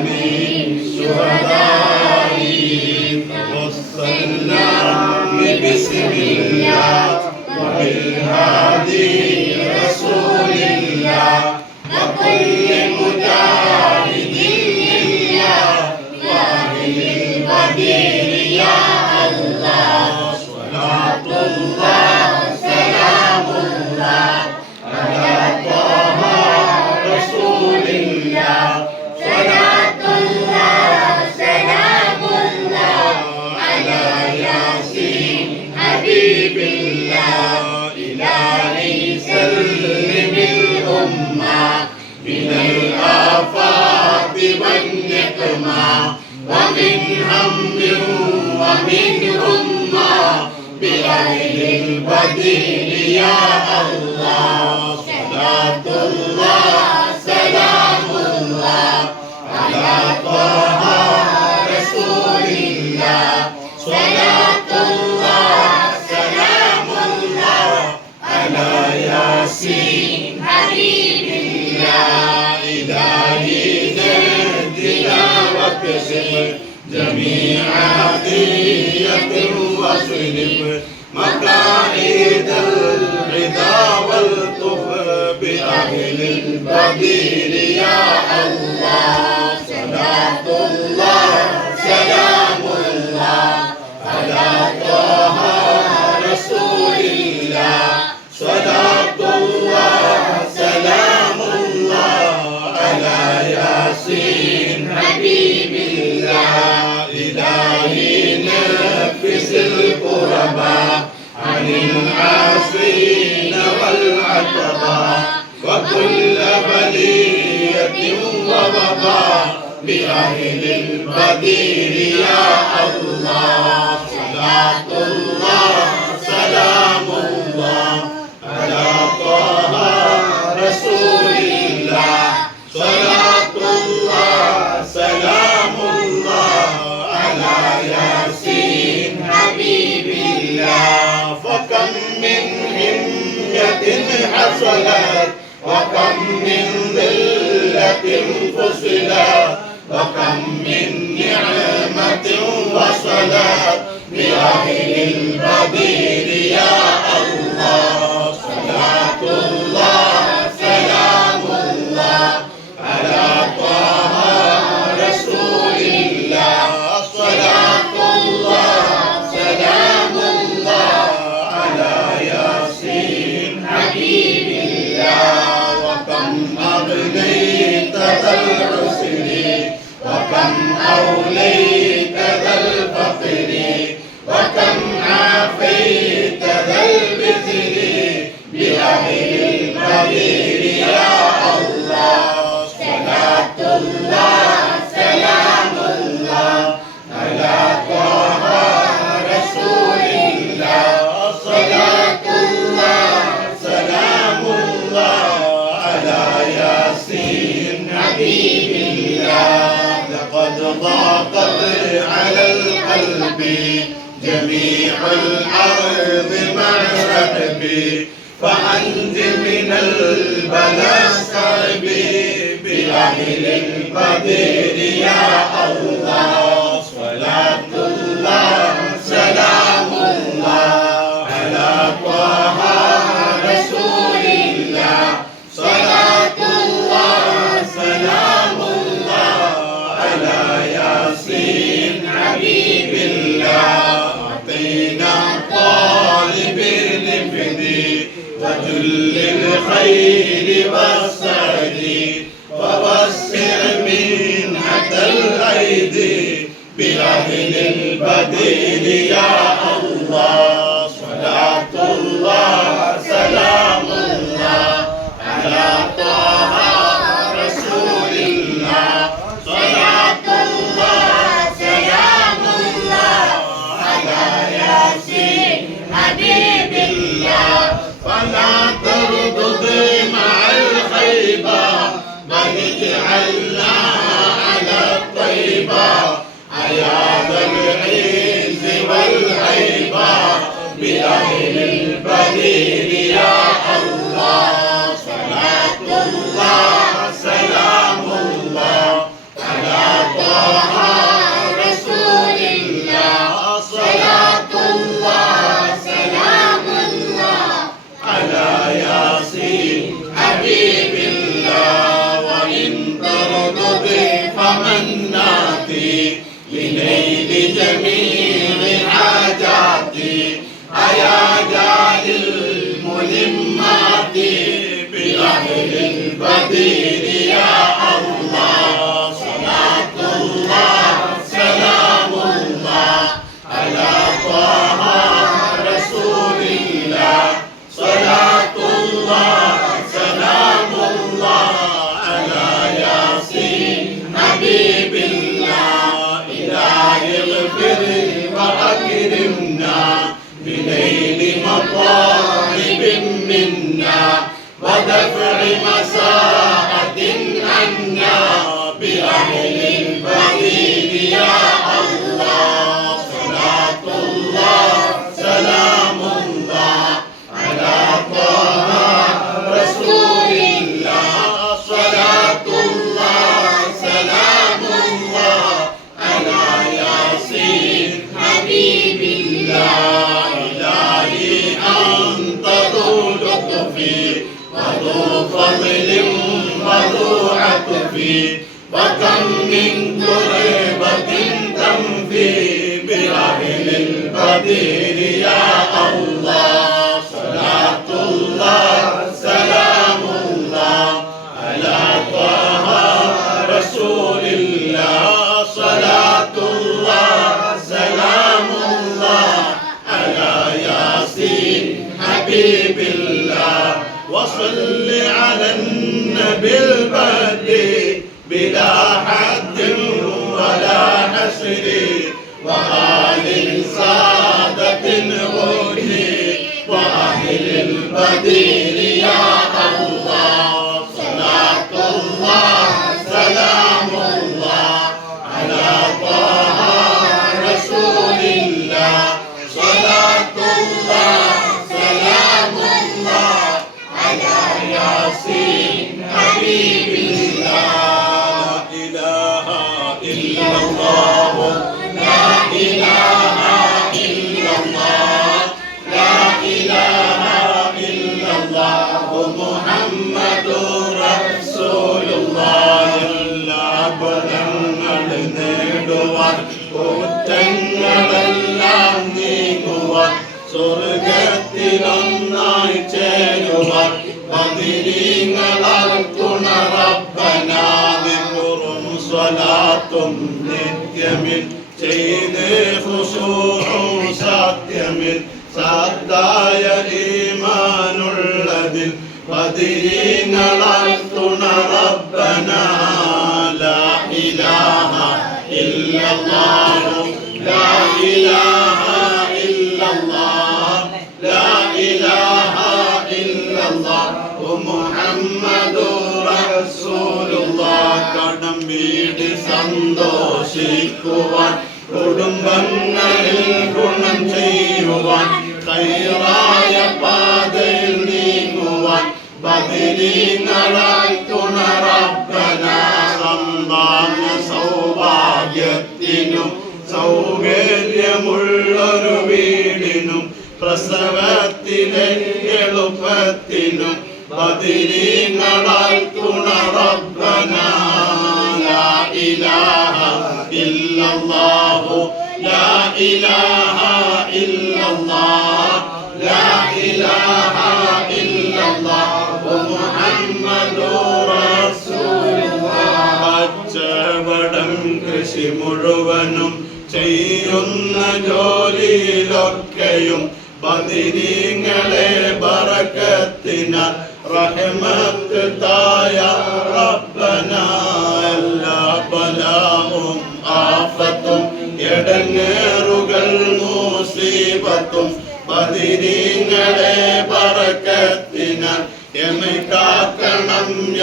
جميع الشهداء توصلنا ببسم الله وبالهادي والنقمة ومن هم ومن أمة بأهل البديل يا الله صلاة الله سلام الله على طه رسول الله صلاة الله سلام الله على ياسين حبيب الله إلهي نهدنا وسلم جميع عطية وسلم مقاعد العدا والطف بأهل البديل يا الله. العاصين والعتبى وكل بلية ووباء بأهل البدير يا الله. صلاة الله سلام الله همية حصلت وكم من ذلة فصلت وكم من نعمة وصلت بأهل البدير ياسين حبيب الله لقد ضاقت على القلب جميع الأرض مع ركبي فأنت من البلاء صعبي بأهل البدير يا الله الخير والسعد ووسع منحة الأيدي بأهل البديل يا الله. صلاة الله سلام الله. على طه رسول الله. صلاة الله سلام الله. على ياسين حبيب الله. فلا همتي بلهج البديل يا الله صلاة الله سلام الله على طه رسول الله صلاة الله سلام الله على ياسين حبيب الله إلهي اغفر وأكرمنا بليل مطار منا ودفع مساءة عنا بأهل وكم من قربة تنفي بأهل البديل يا الله صلاة الله سلام الله على طه رسول الله صلاة الله سلام الله على ياسين حبيب الله وصل على النبي البدي بلا حد ولا حسر وآل سادة غني وأهل البديل يا സ്വർഗത്തിലൊന്നായി ചേരുവാൻ പതിരീങ്ങളാൽ തുണറപ്പനാദിക്കുറും സ്വലാത്തും നിത്യമിൽ ചെയ്ത് ഹുസൂറും സന്തോഷിക്കുവാൻ കുടുംബങ്ങളിൽ ഗുണം ചെയ്യുവാൻ കൈറായ പാതയിൽ നീങ്ങുവാൻ ബദിരീങ്ങളായി തുണറപ്പന സന്താന സൗഭാഗ്യത്തിനും സൗകര്യമുള്ളൊരു വീടിനും പ്രസവത്തിലെ എളുപ്പത്തിനും ബദിരീങ്ങളാൽ ലാ ഇലാഹ ഇല്ലല്ലാഹ് ലാ ഇലാഹ ومحمد رسول الله കച്ചവടം കൃഷി മുഴുവനും ചെയ്യുന്ന ജോലിയിലൊക്കെയും ബദിരീങ്ങളെ ബറക്കത്തിന റഹ്മത്ത് മൂസീബത്തും ബദിരീങ്ങളെ ബറക്കത്തിന എന്നെ കാക്കണം മുഴുവനും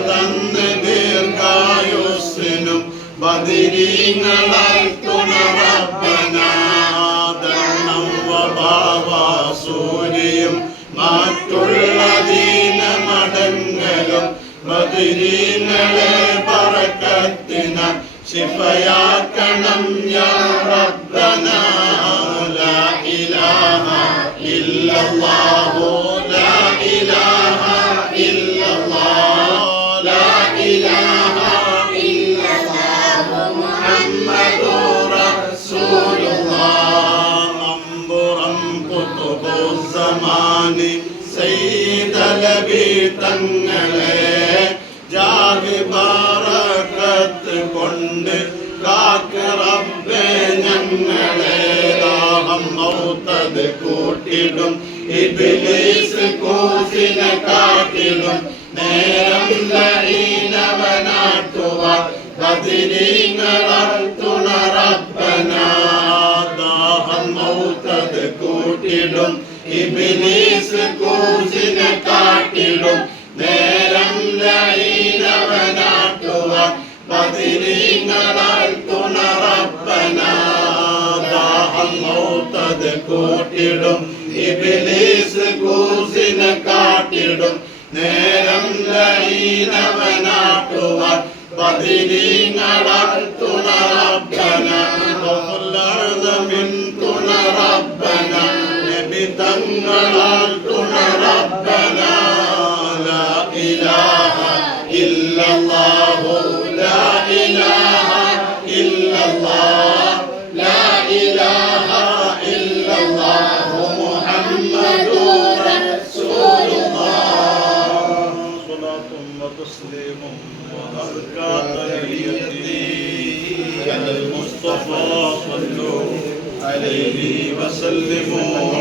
സിഫതന്ന് ദീർഘായുസ്സിനും ബദിരീങ്ങളാൽ തുണറപ്പനാദരണം വഭാവാസൂരിയും മറ്റുള്ള ദീനമടങ്ങലും ബദിരീങ്ങളെ പറക്കത്തിന ശിഫയാക്കണം യാ റബ്ബന ലാ ഇലാഹ ഇല്ലല്ലാഹു ലാ റസൂലുള്ളാഹ് നമ്പുറം സമാനി സൈതലബി തങ്ങളെ ജാഹി ബാറക്കത്ത് കൊണ്ട് കാക്ക് റബ്ബേ ഞങ്ങളെ ദാഹം മൗത്തത് കൂട്ടിടും. ഇബിലീസ് കൂസിനെ കാട്ടിടും. നേരം ലഈനവനാട്ടുവാൻ ബദിരീങ്ങളാൽ കൂട്ടിടും. ഇബിലീസ് കൂസിനെ കാട്ടിടും. നേരം ലഈനവനാട്ടുവാൻ ബദിരീങ്ങളാൽ തുണറപ്പന ദാഹം മൗത്തത് കൂട്ടിടും. ഇബിലീസ് കൂസിനെ കാട്ടിടും. നേരം ലൈനവനാട്ടുവാൻ മതിരീങ്ങളാൽ തുണറപ്പന ربنا ربنا. لا إله إلا الله. لا إله إلا الله. لا إله إلا الله. محمد رسول الله. صلاة وتسليم وبركات على المصطفى صلوا عليه وسلموا.